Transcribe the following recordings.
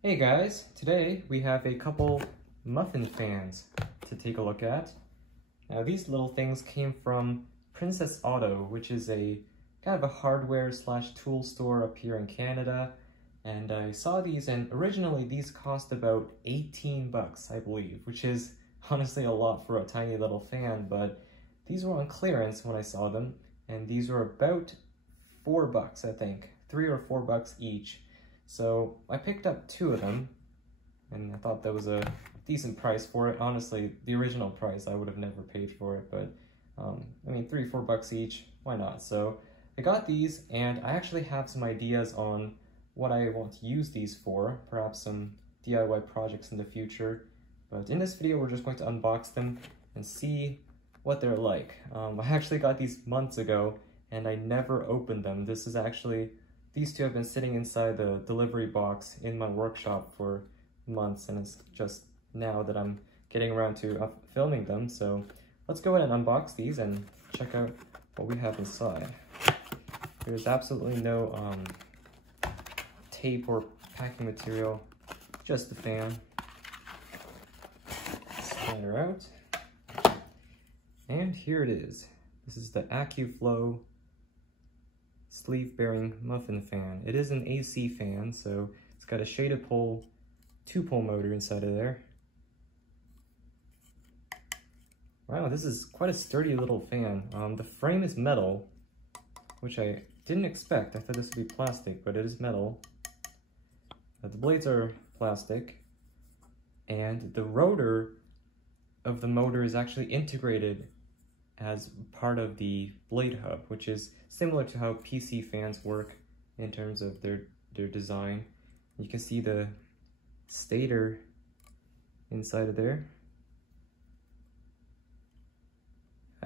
Hey guys, today we have a couple Muffin fans to take a look at. Now these little things came from Princess Auto, which is a kind of a hardware slash tool store up here in Canada. And I saw these, and originally these cost about 18 bucks, I believe, which is honestly a lot for a tiny little fan, but these were on clearance when I saw them, and these were about 4 bucks, I think, 3 or 4 bucks each. So I picked up 2 of them, and I thought that was a decent price for it. Honestly, the original price, I would have never paid for it, but I mean, 3 or 4 bucks each, why not? So I got these, and I actually have some ideas on what I want to use these for, perhaps some DIY projects in the future. But in this video, we're just going to unbox them and see what they're like. I actually got these months ago, and I never opened them. These 2 have been sitting inside the delivery box in my workshop for months, and it's just now that I'm getting around to filming them. So let's go ahead and unbox these and check out what we have inside. There's absolutely no tape or packing material, just the fan. Slide her out. And here it is. This is the Accuflo sleeve-bearing Muffin fan. It is an AC fan, so it's got a shaded pole, 2-pole motor inside of there. Wow, this is quite a sturdy little fan. The frame is metal, which I didn't expect. I thought this would be plastic, but it is metal. The blades are plastic, and the rotor of the motor is actually integrated as part of the blade hub, which is similar to how PC fans work in terms of their design. You can see the stator inside of there.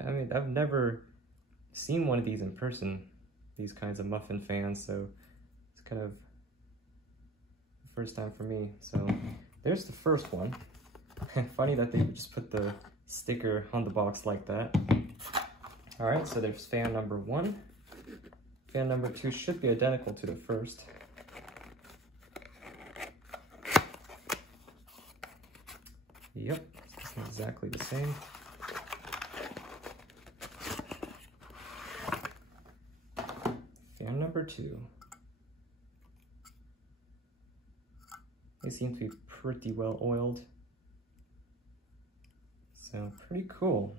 I mean, I've never seen one of these in person, these kinds of Muffin fans, so it's kind of the first time for me. So there's the first one. Funny that they would just put the sticker on the box like that. Alright, so there's fan number 1. Fan number 2 should be identical to the first. Yep, it's exactly the same. Fan number 2. They seem to be pretty well oiled. So pretty cool.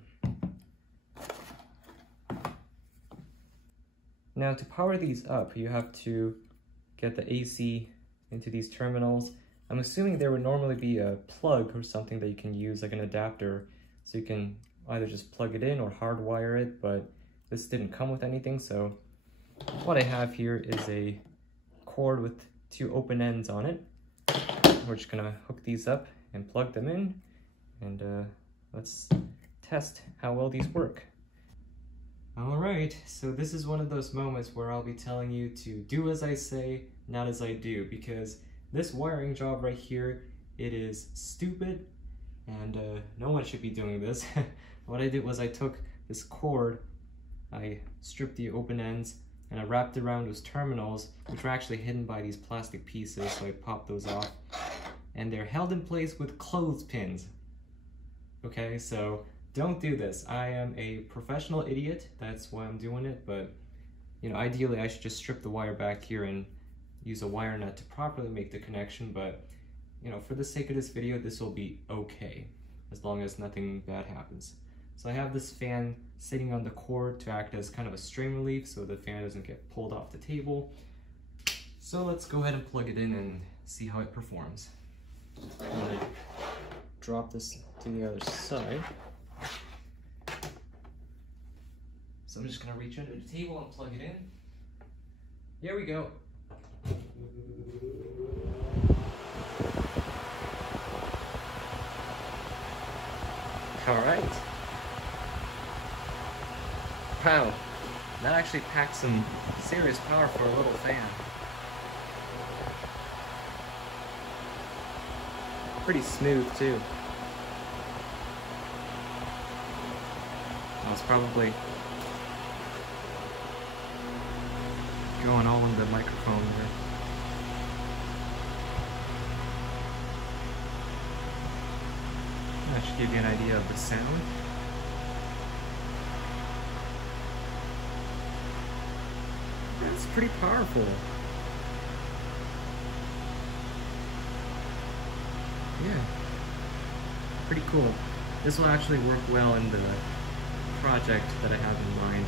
Now to power these up, you have to get the AC into these terminals. I'm assuming there would normally be a plug or something that you can use, like an adapter, so you can either just plug it in or hardwire it, but this didn't come with anything, so what I have here is a cord with 2 open ends on it. We're just gonna hook these up and plug them in, and let's test how well these work. Alright, so this is one of those moments where I'll be telling you to do as I say, not as I do, because this wiring job right here, it is stupid, and no one should be doing this. What I did was I took this cord, I stripped the open ends, and I wrapped around those terminals, which were actually hidden by these plastic pieces, so I popped those off. And they're held in place with clothespins. Okay, so don't do this. I am a professional idiot, that's why I'm doing it, but you know, ideally I should just strip the wire back here and use a wire nut to properly make the connection, but you know, for the sake of this video, this will be okay, as long as nothing bad happens. So I have this fan sitting on the cord to act as kind of a strain relief so the fan doesn't get pulled off the table. So let's go ahead and plug it in and see how it performs. I'm gonna drop this to the other side. So I'm just gonna reach under the table and plug it in. Here we go. All right. Wow, that actually packs some serious power for a little fan. Pretty smooth too. It's probably going all in the microphone there. to give you an idea of the sound. That's pretty powerful. Yeah, pretty cool. This will actually work well in the project that I have in mind.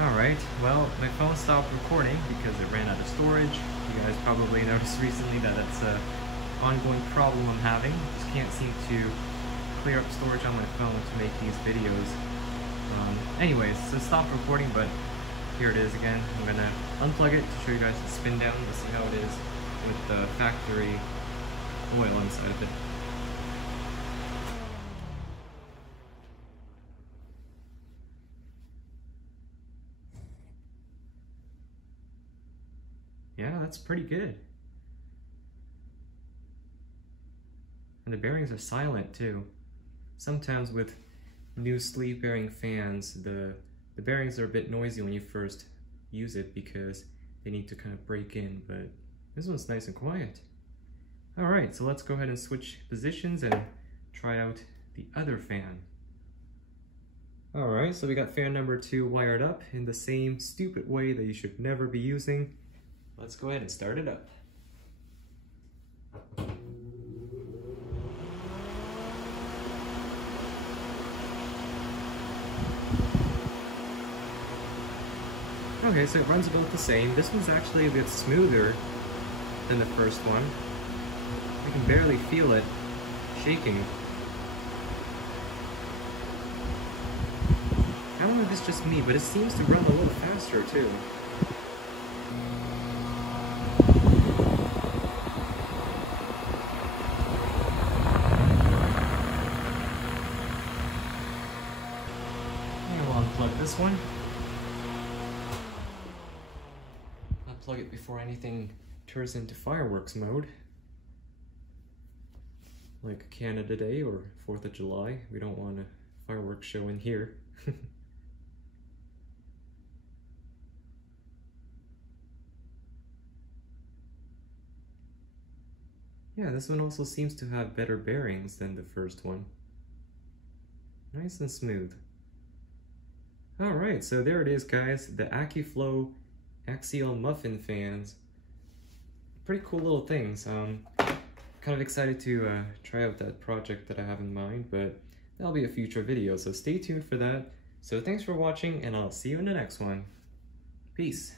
Alright, well, my phone stopped recording because it ran out of storage. You guys probably noticed recently that it's an ongoing problem I'm having. Just can't seem to clear up storage on my phone to make these videos. Anyways, so it stopped recording, but here it is again. I'm gonna unplug it to show you guys the spin down to see how it is with the factory oil inside of it. Yeah, that's pretty good. And the bearings are silent too. Sometimes with new sleeve bearing fans, the bearings are a bit noisy when you first use it because they need to kind of break in, but this one's nice and quiet. Alright, so let's go ahead and switch positions and try out the other fan. Alright, so we got fan number 2 wired up in the same stupid way that you should never be using. Let's go ahead and start it up. Okay, so it runs about the same. This one's actually a bit smoother than the first one. I can barely feel it shaking. I don't know if it's just me, but it seems to run a little faster too. I'll unplug this one. Unplug it before anything turns into fireworks mode. Like Canada Day or 4th of July. We don't want a fireworks show in here. Yeah, this one also seems to have better bearings than the first one. Nice and smooth. Alright, so there it is, guys. The Accuflo axial muffin fans. Pretty cool little things. Kind of excited to try out that project that I have in mind, but that'll be a future video, so stay tuned for that. So thanks for watching, and I'll see you in the next one. Peace.